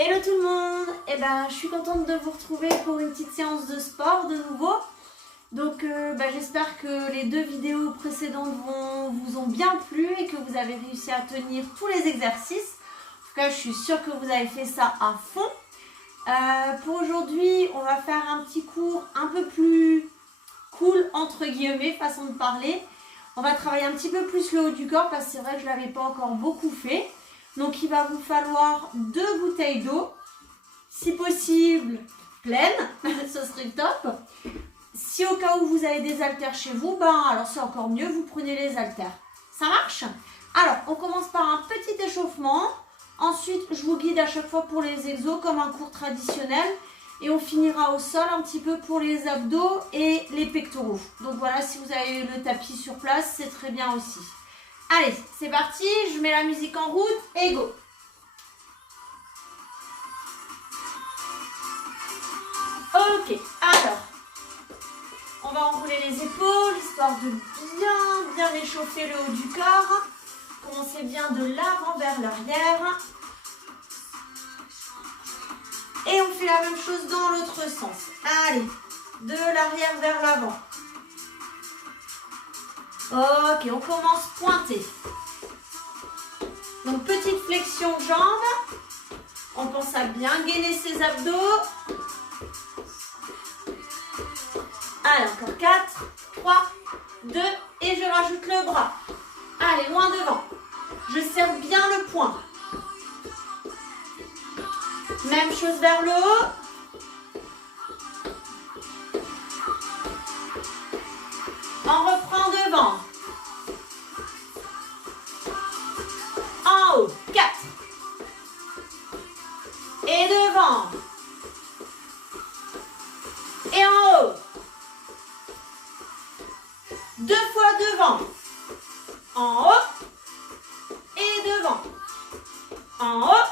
Hello tout le monde, je suis contente de vous retrouver pour une petite séance de sport de nouveau. Donc j'espère que les deux vidéos précédentes vous ont bien plu et que vous avez réussi à tenir tous les exercices. En tout cas, je suis sûre que vous avez fait ça à fond. Pour aujourd'hui, on va faire un petit cours un peu plus cool, entre guillemets, façon de parler. On va travailler un petit peu plus le haut du corps parce que c'est vrai que je ne l'avais pas encore beaucoup fait. Donc il va vous falloir 2 bouteilles d'eau, si possible pleine, ce serait top. Si au cas où vous avez des haltères chez vous, alors c'est encore mieux, vous prenez les haltères. Ça marche? Alors on commence par un petit échauffement. Ensuite je vous guide à chaque fois pour les exos comme un cours traditionnel. Et on finira au sol un petit peu pour les abdos et les pectoraux. Donc voilà, si vous avez le tapis sur place, c'est très bien aussi. Allez, c'est parti, je mets la musique en route et go! Ok, alors, on va enrouler les épaules, histoire de bien réchauffer le haut du corps. Commencez bien de l'avant vers l'arrière. Et on fait la même chose dans l'autre sens. Allez, de l'arrière vers l'avant. Ok, on commence pointé. Donc, petite flexion de jambes. On pense à bien gainer ses abdos. Allez, encore 4, 3, 2, et je rajoute le bras. Allez, loin devant. Je serre bien le poing. Même chose vers le haut. On reprend devant. En haut, 4. Et devant. Et en haut. 2 fois devant. En haut. Et devant. En haut.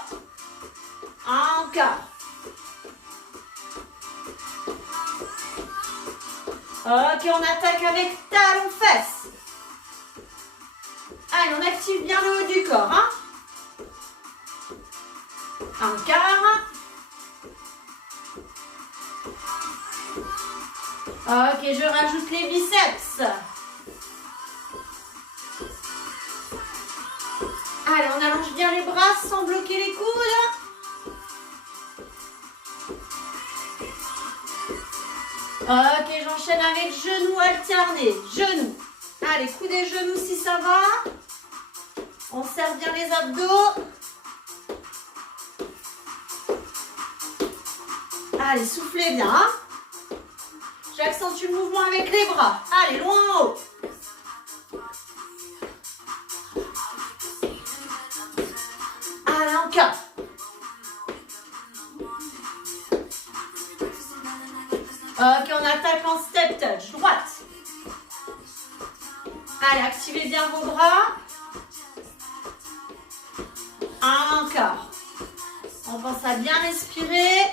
Encore. Ok, on attaque avec talons-fesses. Allez, on active bien le haut du corps. Encore. Ok, je rajoute les biceps. Allez, on allonge bien les bras sans bloquer les coudes. Ok, j'enchaîne avec genoux alternés. Genoux. Allez, coude et genoux si ça va. On serre bien les abdos. Allez, soufflez bien. J'accentue le mouvement avec les bras. Allez, loin en haut. Allez, encore. Ok, on attaque en step touch. Droite. Allez, activez bien vos bras. Encore. On pense à bien respirer.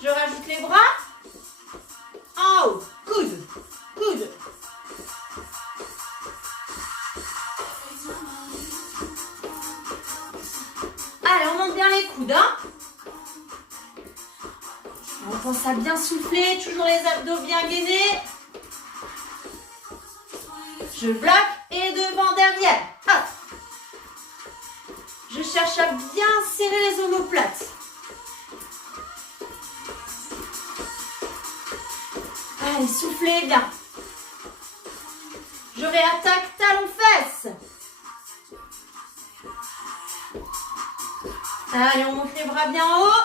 Je rajoute les bras. En haut. Coude. Coude. Allez, on monte bien les coudes. On pense à bien souffler. Toujours les abdos bien gainés. Je bloque. Et devant, derrière. Hop. Je cherche à bien serrer les omoplates. Allez, soufflez bien. Je réattaque talons-fesses. Allez, on monte les bras bien en haut.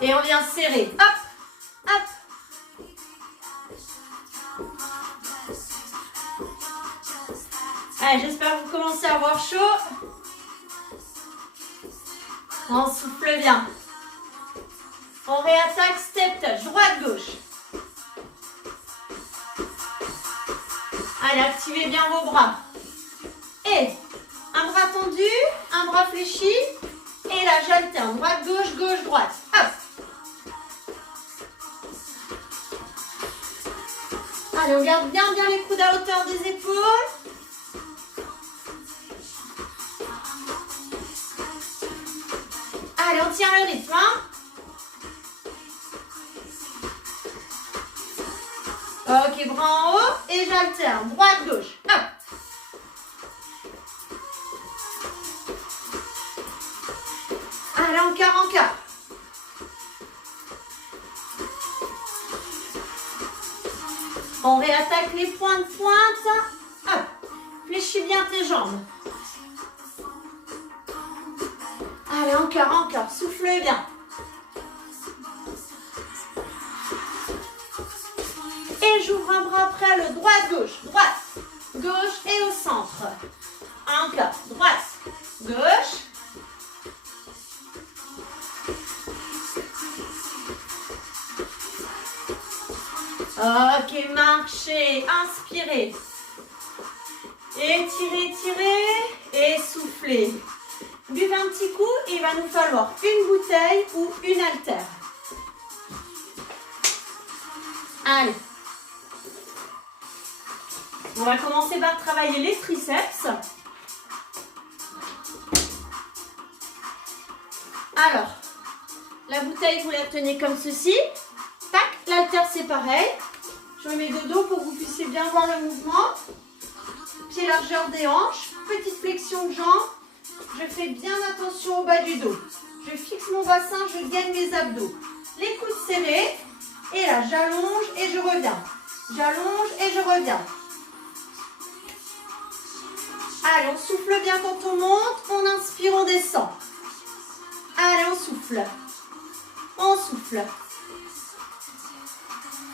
Et on vient serrer. Hop, hop. Allez, j'espère que vous commencez à avoir chaud. On souffle bien. On réattaque step touch, droite-gauche. Allez, activez bien vos bras. Et un bras tendu, un bras fléchi. Et là, j'alterne droite-gauche, gauche-droite. Hop. Allez, on garde bien les coudes à hauteur des épaules. maintiens le rythme, hein. Ok, bras en haut et j'alterne. Droite, gauche. Hop. Allez, encore, encore. On réattaque les points de pointe. Hop. Fléchis bien tes jambes. Allez, encore, encore. Soufflez bien. Et j'ouvre un bras après le droite, gauche et au centre. Encore, droite, gauche. Ok, marchez, inspirez. Étirez, étirez et soufflez. Buvez un petit coup et il va nous falloir une bouteille ou une haltère. Allez. On va commencer par travailler les triceps. Alors, la bouteille, vous la tenez comme ceci. Tac, l'haltère, c'est pareil. Je me mets de dos pour que vous puissiez bien voir le mouvement. Pied largeur des hanches, petite flexion de jambes. Je fais bien attention au bas du dos. Je fixe mon bassin, je gagne mes abdos. Les coudes serrés. Et là, j'allonge et je reviens. J'allonge et je reviens. Allez, on souffle bien quand on monte. On inspire, on descend. Allez, on souffle. On souffle.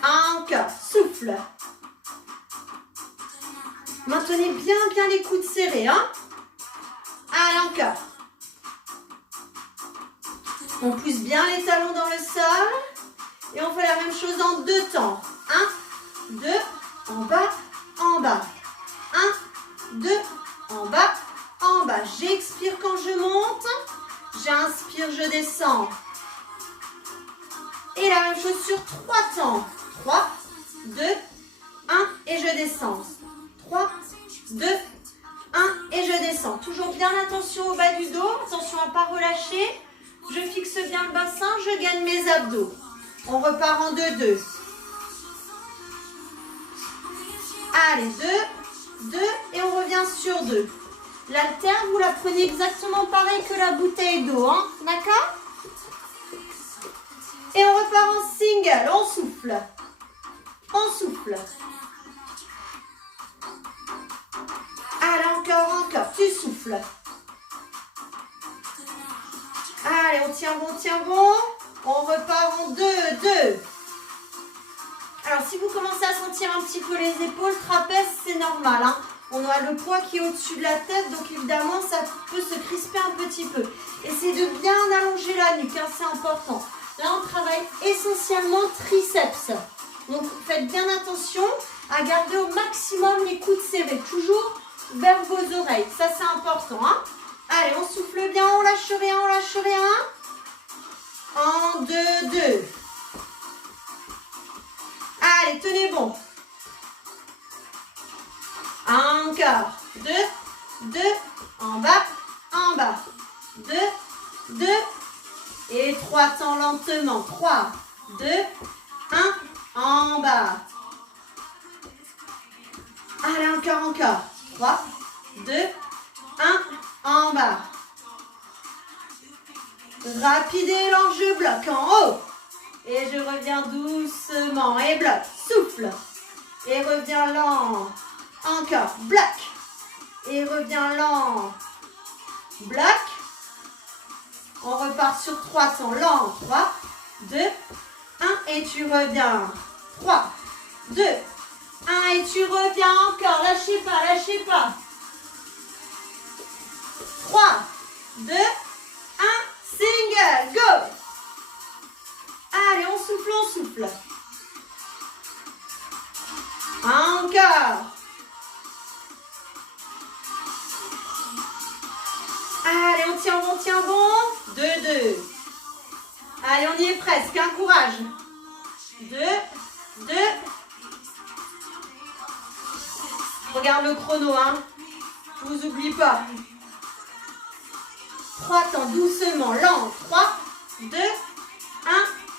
Encore, souffle. Maintenez bien les coudes serrés, hein. Allez, encore. On pousse bien les talons dans le sol. Et on fait la même chose en 2 temps. 1, 2, en bas, en bas. 1, 2, en bas, en bas. J'expire quand je monte. J'inspire, je descends. Et la même chose sur 3 temps. 3, 2, 1 et je descends. 3, 2, 1 et je descends. Toujours bien attention au bas du dos. Attention à ne pas relâcher. Je fixe bien le bassin. Je gagne mes abdos. On repart en 2-2. Allez, 2, 2 et on revient sur 2. L'haltère, vous la prenez exactement pareil que la bouteille d'eau, hein, d'accord? Et on repart en single, on souffle. On souffle. Allez, encore, tu souffles. Allez, on tient bon. On repart en 2, 2. Alors, si vous commencez à sentir un petit peu les épaules, trapèze, c'est normal, hein. On a le poids qui est au-dessus de la tête, donc évidemment, ça peut se crisper un petit peu. Essayez de bien allonger la nuque, hein, c'est important. Là, on travaille essentiellement triceps. Donc, faites bien attention à garder au maximum les coudes serrés, toujours vers vos oreilles. Ça, c'est important, hein. Allez, on souffle bien, on lâche rien, on lâche rien. En 2, 2. Allez, tenez bon. Encore. 2, 2. En bas, en bas. 2, 2. Et 3 temps lentement. 3, 2, 1. En bas. Allez, encore. 3, 2, 1. En bas. Rapide élan, je bloque en haut. Et je reviens doucement. Et bloque. Souffle. Et reviens lent. Encore. Bloque. Et reviens lent. Bloque. On repart sur 3 temps. Lent. 3, 2, 1. Et tu reviens. 3, 2, 1. Et tu reviens encore. Lâchez pas, lâchez pas. 3, 2, 1. Single, go. Allez, on souffle. Encore. Allez, on tient bon. 2, 2. Allez, on y est presque, hein, courage. 2, 2. Regarde le chrono, hein. Je vous oublie pas. 3 temps, doucement, lent. 3, 2,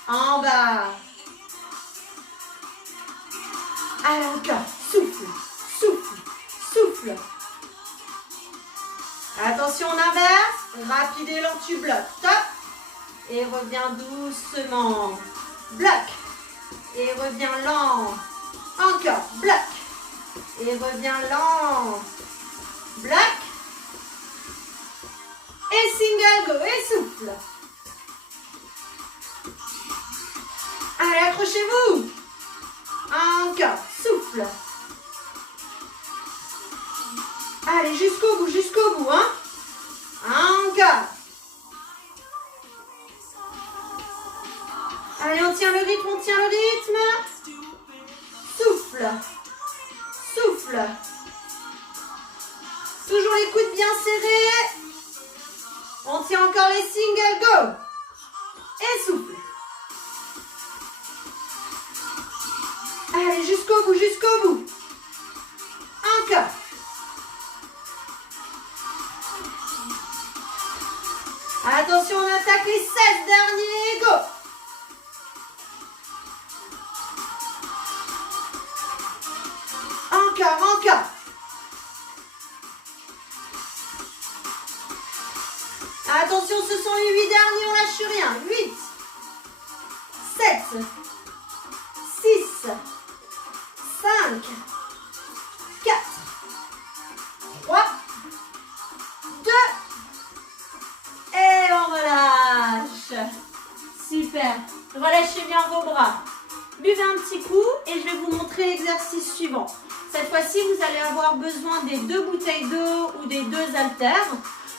1. En bas. Allez, encore. Souffle, souffle, souffle. Attention, on inverse. Rapide et lent, tu bloques. Top. Et reviens doucement. Bloc. Et reviens lent. Encore. Bloc. Et reviens lent. Bloc. Et single go. Et souffle. Allez, accrochez-vous. Encore. Souffle. Allez, jusqu'au bout, hein. Encore. Allez, on tient le rythme, Souffle. Souffle. Toujours les coudes bien serrés. On tient encore les singles, go. Et souffle. Allez, jusqu'au bout. Encore. Attention, on attaque les 7 derniers, go. Encore. Attention, ce sont les 8 derniers, on lâche rien. 8, 7, 6, 5, 4, 3, 2, et on relâche. Super. Relâchez bien vos bras. Buvez un petit coup et je vais vous montrer l'exercice suivant. Cette fois-ci, vous allez avoir besoin des 2 bouteilles d'eau ou des 2 haltères.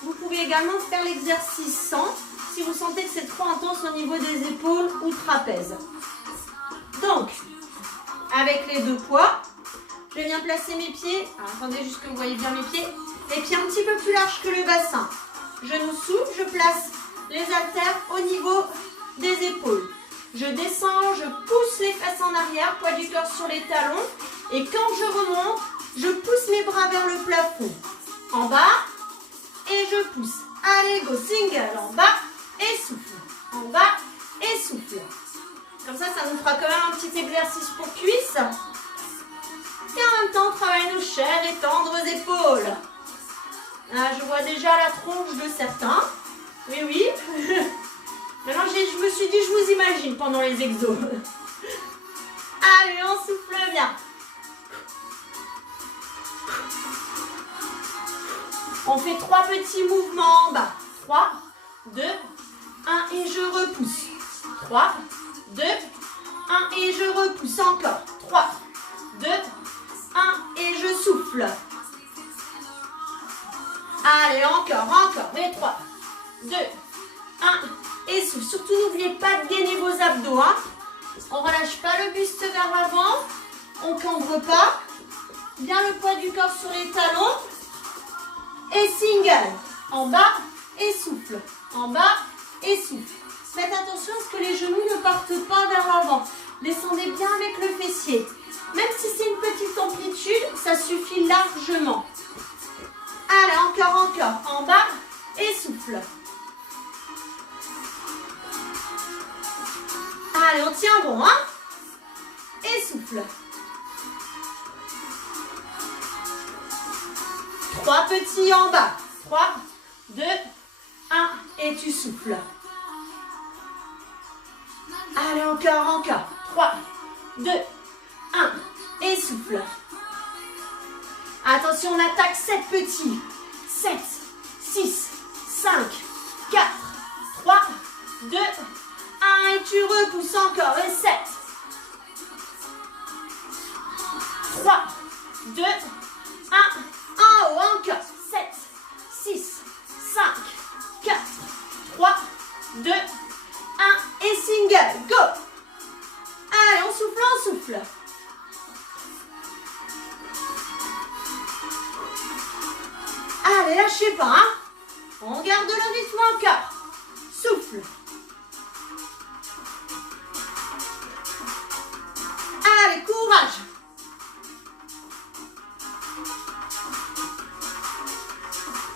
Vous pouvez également faire l'exercice sans, si vous sentez que c'est trop intense au niveau des épaules ou trapèzes. Donc, avec les 2 poids, je vais bien placer mes pieds. Alors, attendez juste que vous voyez bien mes pieds. Les pieds un petit peu plus larges que le bassin. Genou souple, je place les haltères au niveau des épaules. Je descends, je pousse les fesses en arrière, poids du corps sur les talons. Et quand je remonte, je pousse mes bras vers le plafond. En bas, et je pousse. Allez, go, single, en bas, et souffle. En bas, et souffle. Comme ça nous fera quand même un petit exercice pour cuisses. Et en même temps, on travaille nos chairs et tendres épaules. Là, je vois déjà la tronche de certains. Oui. Maintenant, je me suis dit, je vous imagine pendant les exos. Allez, on souffle bien. On fait 3 petits mouvements en bas. 3, 2, 1 et je repousse. 3, 2, 1 et je repousse encore. 3, 2, 1 et je souffle. Allez, encore. Et 3, 2, 1 et souffle. Surtout, n'oubliez pas de gainer vos abdos. Hein. On ne relâche pas le buste vers l'avant. On ne cambre pas. Bien le poids du corps sur les talons. Et single. En bas et souffle. En bas et souffle. Faites attention à ce que les genoux ne partent pas vers l'avant. Descendez bien avec le fessier. Même si c'est une petite amplitude, ça suffit largement. Allez, encore. En bas et souffle. Allez, on tient bon, hein? Et souffle. 3 petits en bas. 3, 2, 1 et tu souffles. Allez, encore. 3, 2, 1 et souffle. Attention, on attaque 7 petits. 7, 6, 5, 4, 3, 2, 1 et tu repousses encore. Et 7, 3, 2, 1. En haut, encore. 7, 6, 5, 4, 3, 2, 1 et single. Go. Allez, on souffle. Allez, lâchez pas, hein. On garde le rythme encore. Souffle. Allez, courage.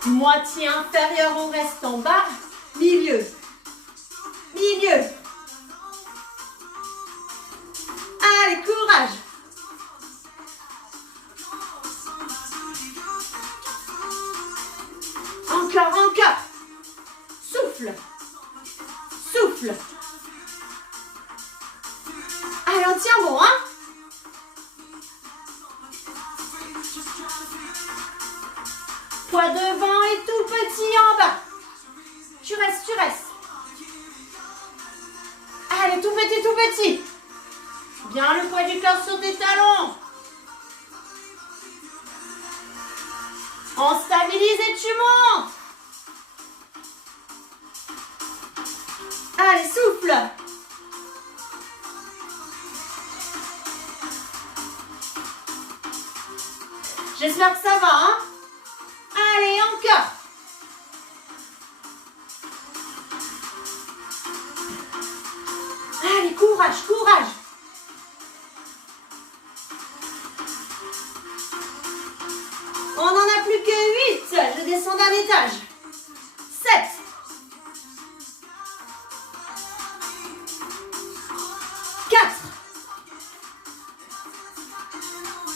Moitié inférieure, on reste en bas. Milieu. milieu. Allez, courage. Encore, encore. Souffle. Souffle. Allez, on tient bon, hein? Poids devant et tout petit en bas. Tu restes, tu restes. Allez, tout petit, tout petit. Bien le poids du corps sur tes talons. On stabilise et tu montes. Allez, souffle. J'espère que ça va, hein? Allez, encore. Allez, courage, courage. On n'en a plus que 8. Je descends d'un étage. 7. 4.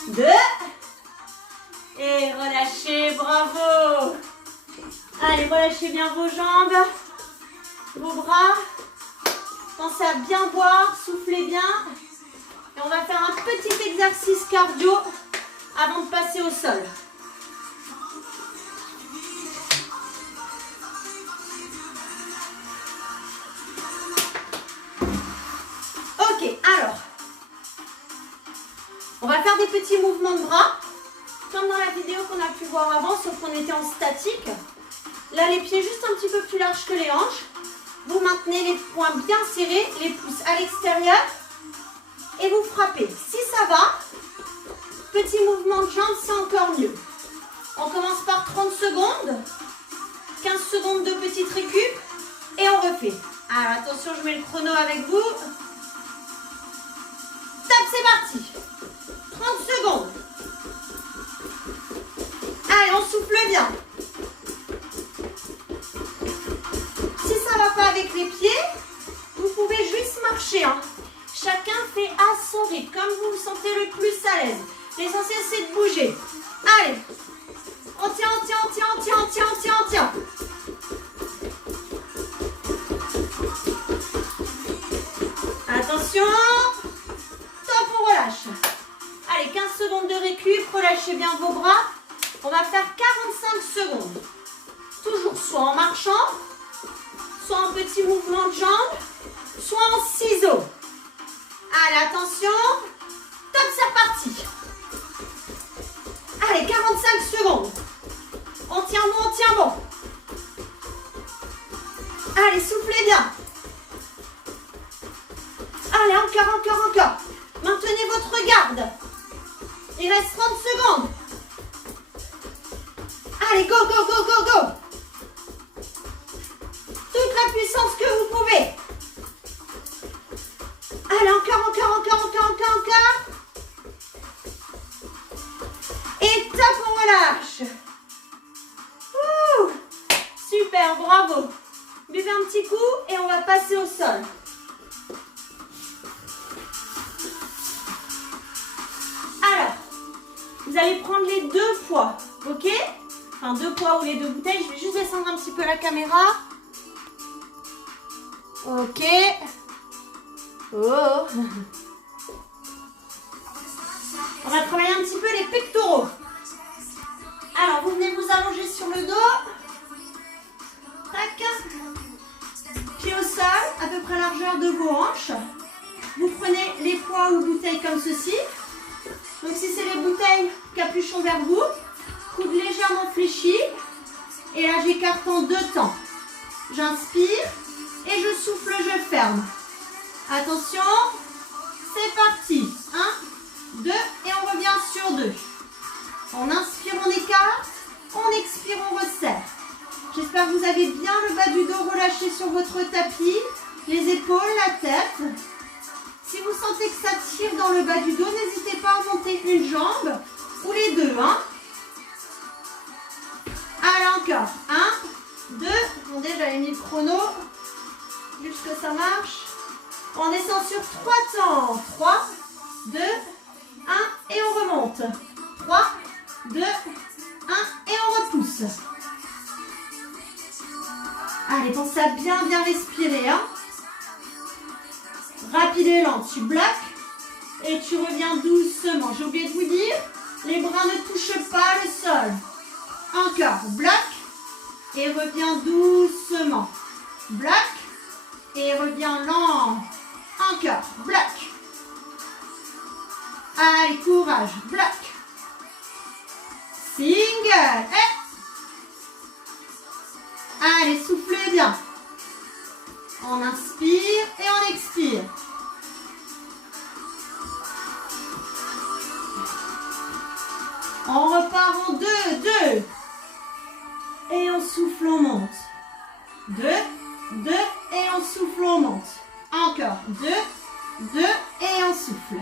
2. Et relâchez, bravo. Allez, relâchez bien vos jambes, vos bras. Pensez à bien boire, soufflez bien. Et on va faire un petit exercice cardio avant de passer au sol. Ok, alors, on va faire des petits mouvements de bras. Comme dans la vidéo qu'on a pu voir avant, sauf qu'on était en statique. Là, les pieds juste un petit peu plus larges que les hanches. Vous maintenez les poings bien serrés, les pouces à l'extérieur. Et vous frappez. Si ça va, petit mouvement de jambes, c'est encore mieux. On commence par 30 secondes. 15 secondes de petite récup. Et on refait. Alors, attention, je mets le chrono avec vous. Top, c'est parti. 30 secondes. Allez, on souffle bien. Si ça ne va pas avec les pieds, vous pouvez juste marcher. Hein. Chacun fait à son rythme, comme vous vous sentez le plus à l'aise. L'essentiel, c'est de bouger. Allez, on tient, on tient, on tient, on tient, on tient, on tient, on tient. Attention. Top, on relâche. Allez, 15 secondes de récup. Relâchez bien vos bras. On va faire 45 secondes. Toujours soit en marchant, soit en petit mouvement de jambes, soit en ciseaux. Allez, attention. Top, c'est reparti. Allez, 45 secondes. On tient bon, on tient bon. Allez, soufflez bien. Allez, encore, encore, encore. Maintenez votre garde. Il reste 30 secondes. Allez, go, go, go, go, go. Toute la puissance que vous pouvez. Allez, encore, encore, encore, encore, encore, encore. Et top, on relâche. Ouh, super, bravo. Buvez un petit coup et on va passer au sol. Alors, vous allez prendre les deux poids, ok? Enfin, deux poids ou les deux bouteilles. Je vais juste descendre un petit peu la caméra. Ok. Oh. On va travailler un petit peu les pectoraux. Alors, vous venez vous allonger sur le dos. Tac. Pied au sol, à peu près largeur de vos hanches. Vous prenez les poids ou bouteilles comme ceci. Donc, si c'est les bouteilles, capuchon vers vous. Coude légèrement fléchi. Et là, j'écarte en deux temps. J'inspire et je souffle, je ferme. Attention, c'est parti. 1, 2 et on revient sur 2. On inspire, on écarte. On expire, on resserre. J'espère que vous avez bien le bas du dos relâché sur votre tapis. Les épaules, la tête. Si vous sentez que ça tire dans le bas du dos, n'hésitez pas à monter une jambe ou les deux. Allez, encore. 1, 2. Attendez, j'avais mis le chrono. juste que ça marche. On descend sur 3 temps. 3, 2, 1 et on remonte. 3, 2, 1 et on repousse. Allez, pense à bien respirer. Hein. Rapide et lent, tu bloques et tu reviens doucement. J'ai oublié de vous dire, les bras ne touchent pas le sol. Encore, bloque et reviens doucement. Bloque et reviens lent. Encore, bloque. Allez, courage, bloque. Single. Allez, soufflez bien. On inspire et on expire. On repart en 2, 2. Et on souffle, on monte. 2, 2 et on souffle, on monte. Encore 2, 2 et on souffle.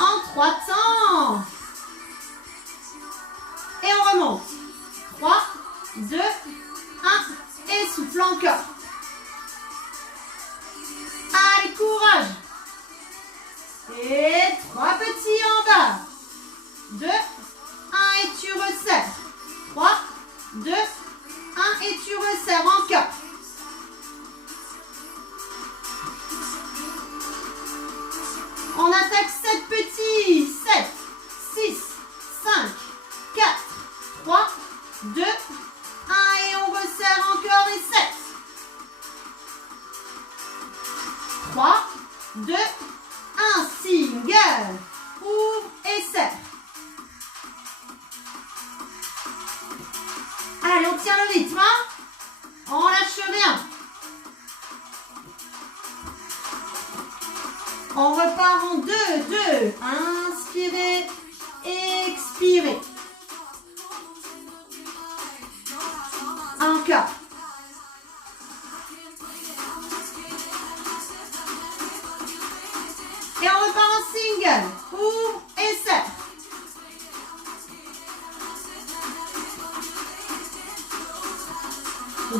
En 3 temps. Et on remonte. 3, 2, 1 et souffle encore. Allez, courage. Et 3 petits en bas. 2, 1 et tu resserres. 3, 2, 1 et tu resserres encore. On attaque 7 petits. 7, 6, 5, 4, 3, 2, 1 et on resserre encore et 7. 3, 2, 1, single. Ouvre et serre. Allez, on tient le rythme. Hein, on lâche rien. On repart en 2, 2. Inspirez, expirez. Encore. Et on repart en single. Ouvre et serre.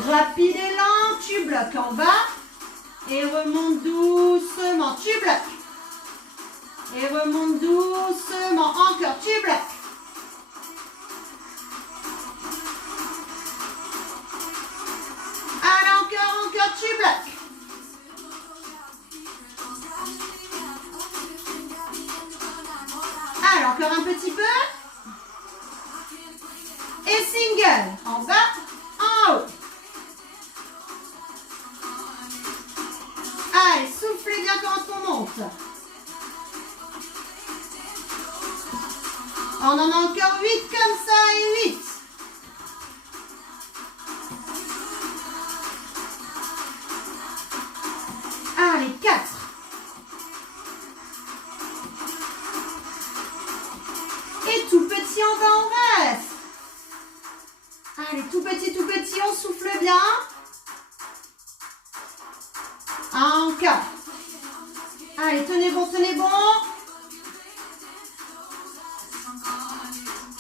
Rapide et lent, tu bloques en bas. Et remonte doucement, tu bloques. Et remonte doucement, encore, tu bloques. Allez, encore, tu bloques. Allez, encore un petit peu. Et single, en bas, en haut. Allez, soufflez bien quand on monte. On en a encore 8 comme ça et 8. Allez, 4. Et tout petit en bas, on reste. Allez, tout petit, on souffle bien. Encore. Allez, tenez bon, tenez bon.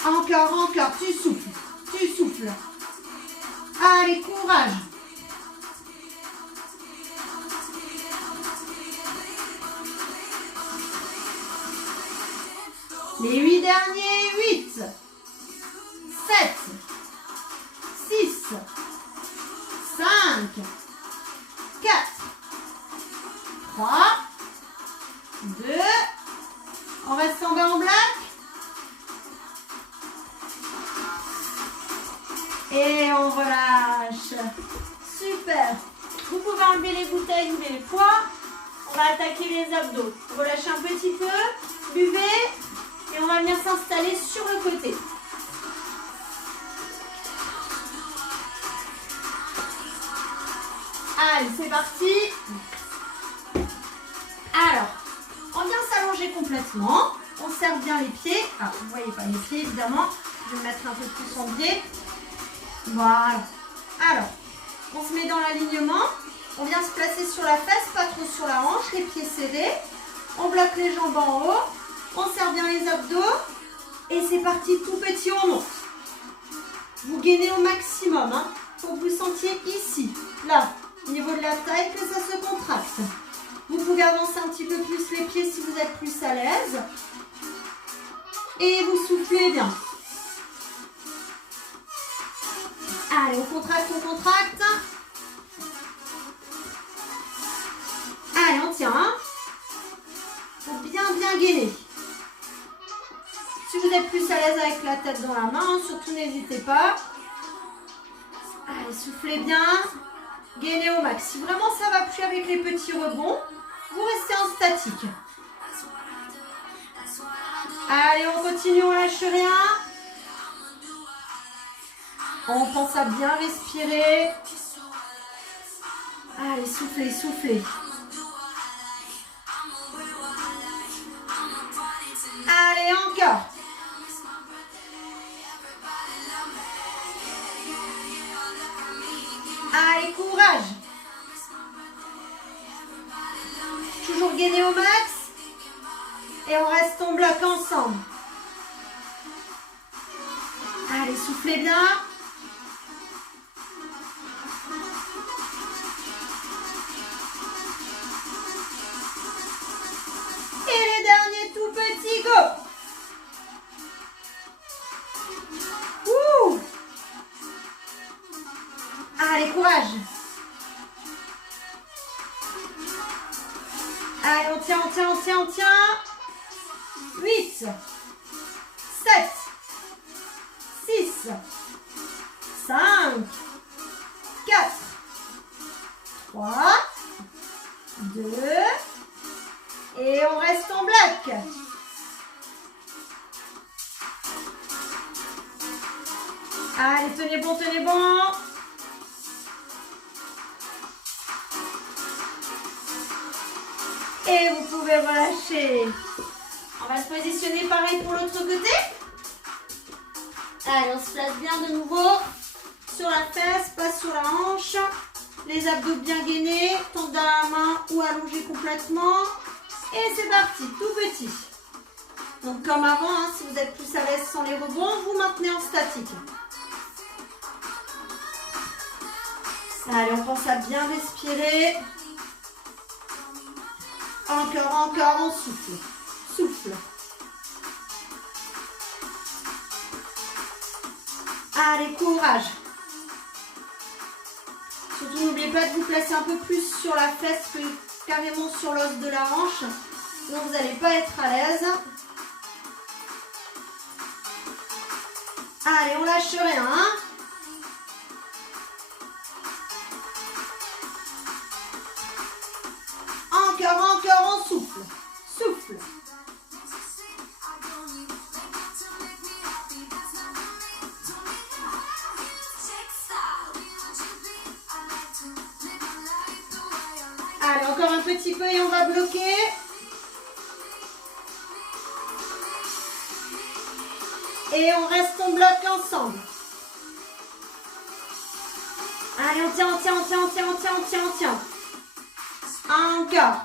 Encore, tu souffles. Allez, courage. Les 8 derniers, 8, 7, 6, 5, 4, 3, 2, on reste en bas en black. Et on relâche. Super. Vous pouvez enlever les bouteilles ou les poids. On va attaquer les abdos. Relâchez un petit peu. Buvez. Et on va venir s'installer sur le côté. Allez, c'est parti. Alors, on vient s'allonger complètement. On serre bien les pieds. Ah, vous ne voyez pas les pieds, évidemment. Je vais me mettre un peu plus en biais. Voilà. Alors, on se met dans l'alignement. On vient se placer sur la fesse, pas trop sur la hanche, les pieds serrés. On bloque les jambes en haut. On serre bien les abdos. Et c'est parti, tout petit, on monte. Vous gainez au maximum. Hein. faut que vous sentiez ici, là, au niveau de la taille, que ça se contracte. Vous pouvez avancer un petit peu plus les pieds si vous êtes plus à l'aise. Et vous soufflez bien. Allez, on contracte, on contracte. Allez, on tient. Hein. Faut bien gainer. Si vous êtes plus à l'aise avec la tête dans la main, surtout n'hésitez pas. Allez, soufflez bien. Gainez au max. Si vraiment ça va plus avec les petits rebonds, vous restez en statique. Allez, on continue, on lâche rien. On pense à bien respirer. Allez, soufflez, soufflez. Allez, encore. Allez, courage. Toujours gainer au max. Et on reste en bloc ensemble. Allez, soufflez bien. Et les derniers tout petits, go. Ouh. Allez, courage. Allez, on tient, on tient, on tient, on tient. 8, 7, 6, 5, 4, 3, 2, et on reste en bloc. Allez, tenez bon, tenez bon. Et vous pouvez relâcher. On va se positionner pareil pour l'autre côté. Allez, on se place bien de nouveau sur la fesse, pas sur la hanche. Les abdos bien gainés, tente dans la main ou allongés complètement. Et c'est parti, tout petit. Donc comme avant, hein, si vous êtes plus à l'aise sans les rebonds, vous maintenez en statique. Allez, on pense à bien respirer. Encore, encore, on souffle. Souffle. Allez, courage. Surtout, n'oubliez pas de vous placer un peu plus sur la fesse que carrément sur l'os de la hanche. Sinon, vous n'allez pas être à l'aise. Allez, on lâche rien. Hein. Encore, encore, on souffle. Souffle. Allez, encore un petit peu et on va bloquer. Et on reste en bloc ensemble. Allez, on tient, on tient, on tient, on tient, on tient, on tient, on tient. Encore.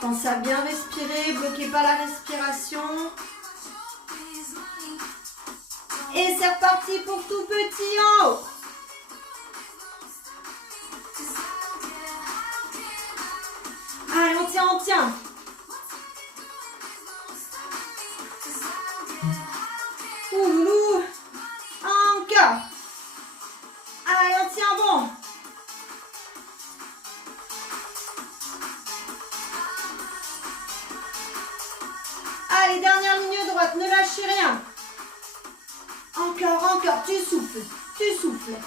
Pensez à bien respirer, bloquez pas la respiration. Et c'est reparti pour tout petit en haut. Allez, on tient, on tient. Ouh, encore. Allez, on tient bon. Allez, dernière ligne droite, ne lâchez rien. Encore, encore, tu souffles, tu souffles.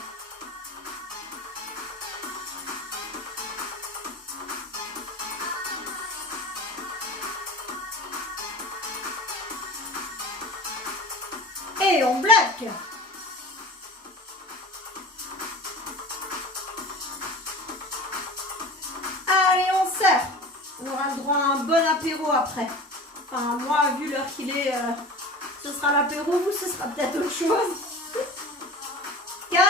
Et on bloque. Allez, on serre. On aura le droit à un bon apéro après. Enfin, moi, vu l'heure qu'il est, ce sera l'apéro, vous, ce sera peut-être autre chose. 4,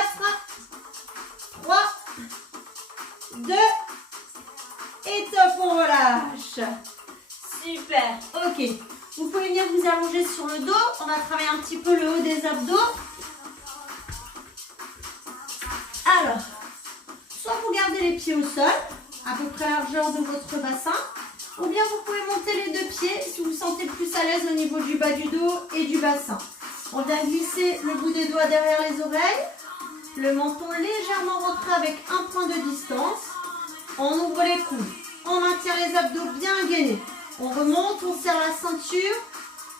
3, 2, et top, on relâche. Super, ok. Vous pouvez venir vous allonger sur le dos. On va travailler un petit peu le haut des abdos. Alors, soit vous gardez les pieds au sol, à peu près largeur de votre bassin, ou bien vous pouvez monter les deux pieds si vous vous sentez plus à l'aise au niveau du bas du dos et du bassin. On vient glisser le bout des doigts derrière les oreilles, le menton légèrement retrait avec un point de distance. On ouvre les coudes, on maintient les abdos bien gainés. On remonte, on serre la ceinture,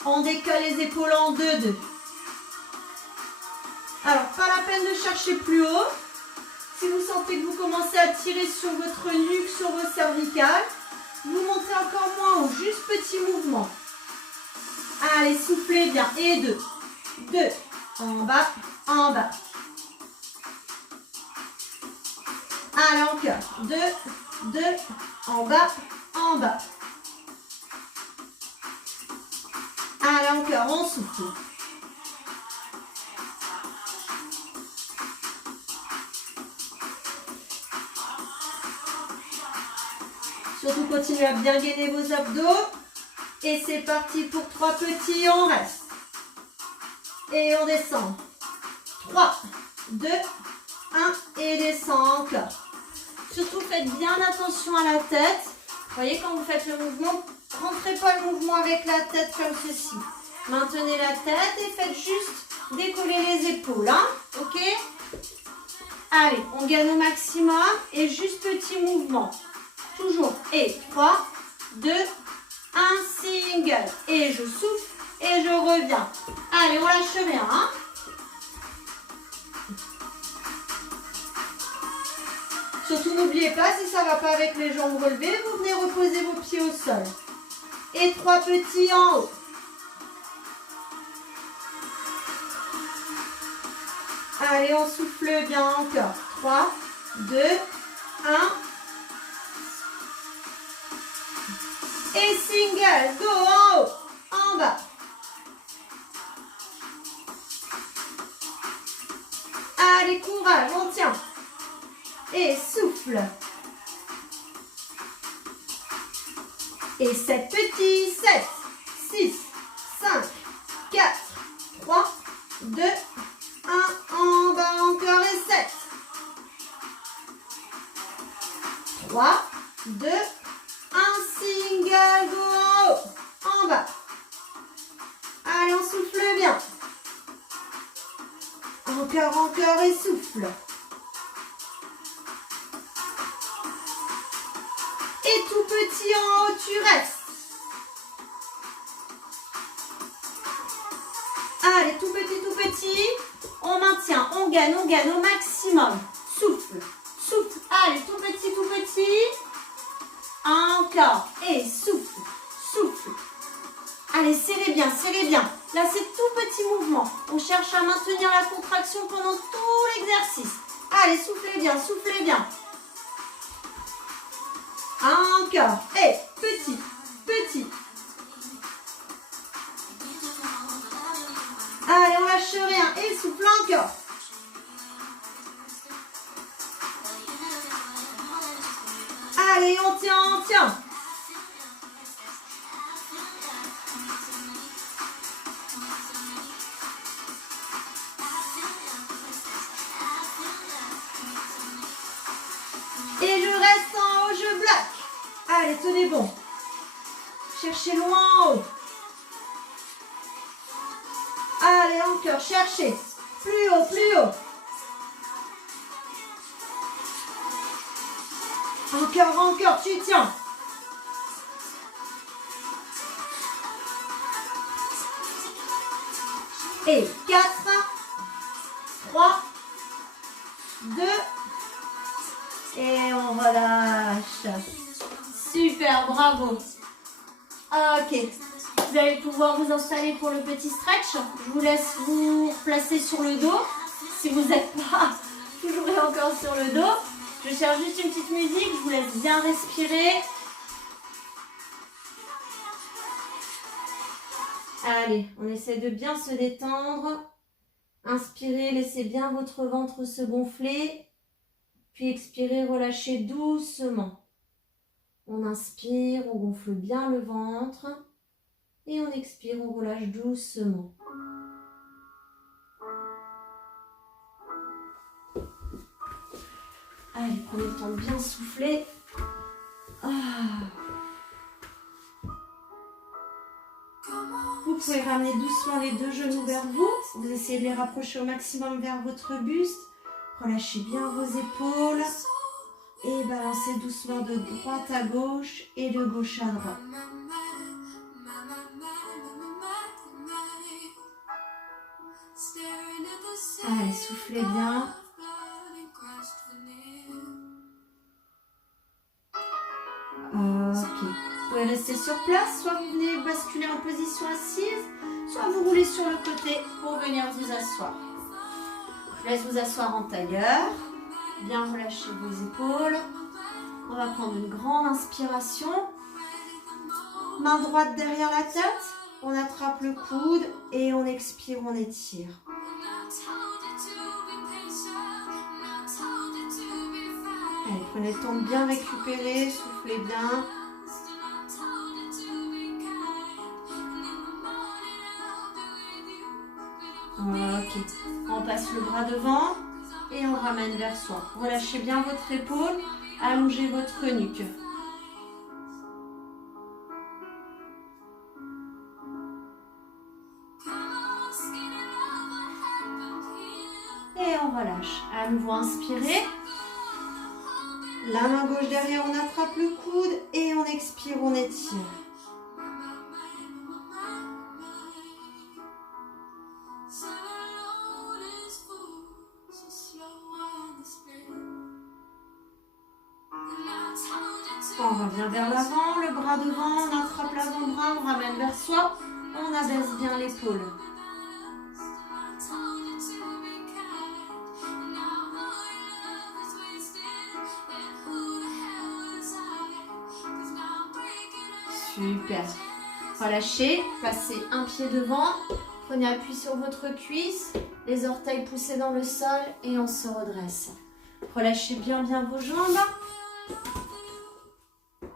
on décolle les épaules en deux. Alors, pas la peine de chercher plus haut. Si vous sentez que vous commencez à tirer sur votre nuque, sur vos cervicales, vous montez encore moins haut, juste petit mouvement. Allez, soufflez bien. Et deux. En bas, en bas. Allez, encore. Deux, en bas, en bas. Allez, encore, on souffle. Surtout continuez à bien gainer vos abdos. Et c'est parti pour 3 petits, on reste. Et on descend. 3, 2, 1 et descend encore. Surtout faites bien attention à la tête. Vous voyez quand vous faites le mouvement, rentrez pas le mouvement avec la tête comme ceci. Maintenez la tête et faites juste décoller les épaules. Hein, ok? Allez, on gagne au maximum et juste petit mouvement. Toujours. Et 3, 2, 1, single. Et je souffle et je reviens. Allez, on lâche rien. Hein? Surtout n'oubliez pas, si ça ne va pas avec les jambes relevées, vous venez reposer vos pieds au sol. Et 3 petits en haut. Allez, on souffle bien encore. 3, 2, 1. Et single, go en haut, en bas. Allez, courage, on tient. Et souffle. Et 7 petits, 7, 6, 5, 4, 3, 2, 1, en bas encore et 7. 3, 2, 1, single, go en haut, en bas. Allez, on souffle bien. Encore et souffle. Et tout petit en haut, tu restes. Allez, tout petit. On maintient, on gagne au maximum. Souffle, souffle. Allez, tout petit. Encore. Et souffle, souffle. Allez, serrez bien. Là, c'est tout petit mouvement. On cherche à maintenir la contraction pendant tout l'exercice. Allez, soufflez bien. Encore. Et petit. Allez, on lâche rien. Et souffle encore. Allez, on tient. Et je reste en haut, je bloque. Allez, tenez bon. Cherchez loin en haut. Allez, encore, cherchez. Plus haut. Encore, tu tiens. Et 4, 3, 2, et on relâche. Super, bravo. Ok, vous allez pouvoir vous installer pour le petit stretch. Je vous laisse vous placer sur le dos. Si vous n'êtes pas toujours et encore sur le dos, je cherche juste une petite musique. Je vous laisse bien respirer. Allez, on essaie de bien se détendre. Inspirez, laissez bien votre ventre se gonfler. Puis expirez, relâchez doucement. On inspire, on gonfle bien le ventre. Et on expire, on relâche doucement. Allez, prenez le temps de bien souffler. Vous pouvez ramener doucement les deux genoux vers vous. Vous essayez de les rapprocher au maximum vers votre buste. Relâchez bien vos épaules. Et balancez doucement de droite à gauche et de gauche à droite. Allez, soufflez bien. Ok. Vous pouvez rester sur place, soit vous venez basculer en position assise, soit vous roulez sur le côté pour venir vous asseoir. Je laisse vous asseoir en tailleur. Bien relâcher vos épaules. On va prendre une grande inspiration. Main droite derrière la tête. On attrape le coude et on expire, on étire. Allez, prenez le temps de bien récupérer, soufflez bien. Ok, on passe le bras devant et on ramène vers soi. Relâchez bien votre épaule, allongez votre nuque. Et on relâche. À nouveau, inspirez. La main gauche derrière, on attrape le coude et on expire, on étire. On revient vers l'avant, le bras devant, on attrape l'avant-bras, on ramène vers soi, on abaisse bien l'épaule. Super. Relâchez, passez un pied devant, prenez appui sur votre cuisse, les orteils poussés dans le sol et on se redresse. Relâchez bien vos jambes.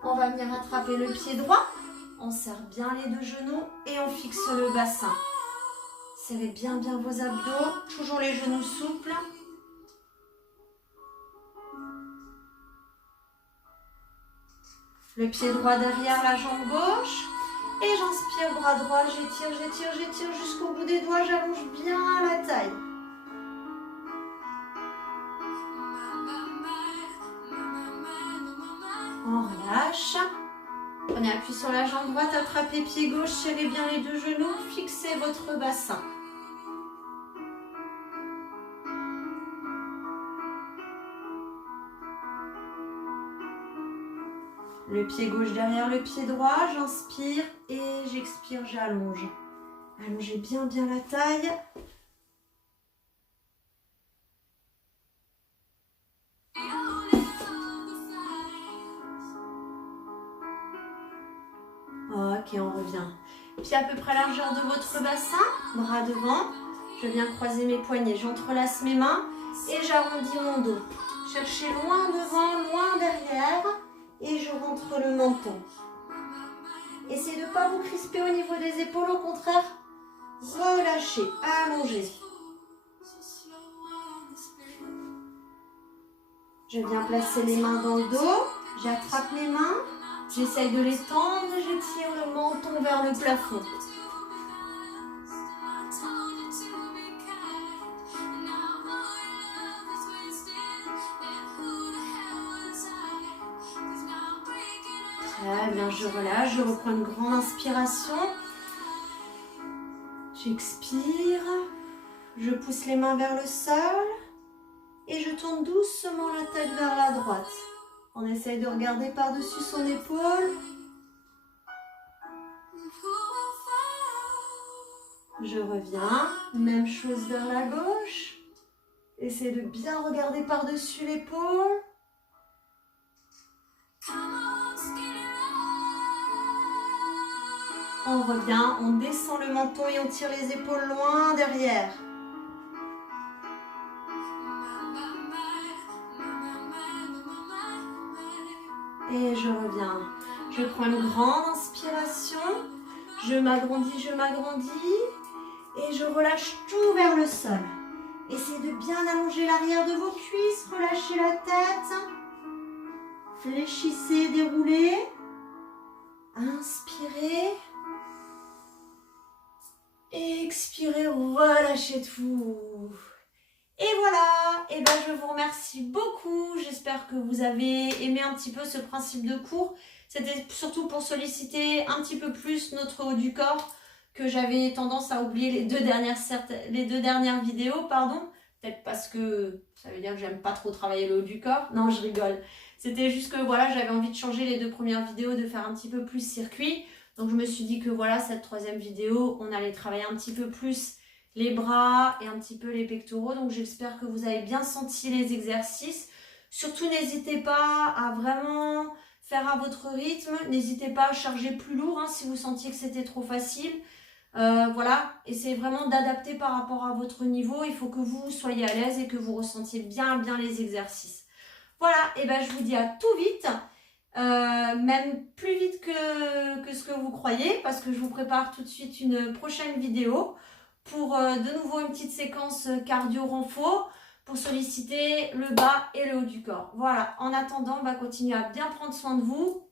On va venir attraper le pied droit. On serre bien les deux genoux et on fixe le bassin. Serrez bien vos abdos, toujours les genoux souples. Le pied droit derrière la jambe gauche. Et j'inspire, bras droit, j'étire jusqu'au bout des doigts, j'allonge bien la taille. On relâche. Prenez appui sur la jambe droite, attrapez pied gauche, serrez bien les deux genoux, fixez votre bassin. Le pied gauche derrière le pied droit, j'inspire et j'expire, j'allonge. Allongez bien la taille. Ok, on revient. Pied à peu près largeur de votre bassin, bras devant. Je viens croiser mes poignets, j'entrelace mes mains et j'arrondis mon dos. Cherchez loin devant, loin derrière et je rentre le menton. Essayez de ne pas vous crisper au niveau des épaules, au contraire, relâchez, allongez. Je viens placer les mains dans le dos, j'attrape les mains. J'essaye de les tendre, j'étire le menton vers le plafond. Très bien, je relâche, je reprends une grande inspiration. J'expire, je pousse les mains vers le sol et je tourne doucement la tête vers la droite. On essaye de regarder par-dessus son épaule. Je reviens, même chose vers la gauche. Essayez de bien regarder par-dessus l'épaule. On revient, on descend le menton et on tire les épaules loin derrière. Et je reviens. Je prends une grande inspiration. Je m'agrandis, et je relâche tout vers le sol. Essayez de bien allonger l'arrière de vos cuisses, relâchez la tête. Fléchissez, déroulez. Inspirez. Expirez, relâchez tout. Et voilà, et ben je vous remercie beaucoup. J'espère que vous avez aimé un petit peu ce principe de cours. C'était surtout pour solliciter un petit peu plus notre haut du corps, que j'avais tendance à oublier les deux dernières vidéos, pardon. Peut-être parce que ça veut dire que j'aime pas trop travailler le haut du corps. Non, je rigole. C'était juste que voilà, j'avais envie de changer les deux premières vidéos, de faire un petit peu plus circuit. Donc je me suis dit que voilà, cette troisième vidéo, on allait travailler un petit peu plus les bras et un petit peu les pectoraux. Donc j'espère que vous avez bien senti les exercices. Surtout n'hésitez pas à vraiment faire à votre rythme. N'hésitez pas à charger plus lourd hein, si vous sentiez que c'était trop facile. Voilà, essayez vraiment d'adapter par rapport à votre niveau. Il faut que vous soyez à l'aise et que vous ressentiez bien les exercices. Voilà, et ben je vous dis à tout vite. Même plus vite que ce que vous croyez, parce que je vous prépare tout de suite une prochaine vidéo pour de nouveau une petite séquence cardio renfort pour solliciter le bas et le haut du corps. Voilà, en attendant, on va continuer à bien prendre soin de vous.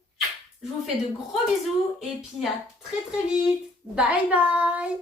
Je vous fais de gros bisous et puis à très vite. Bye bye.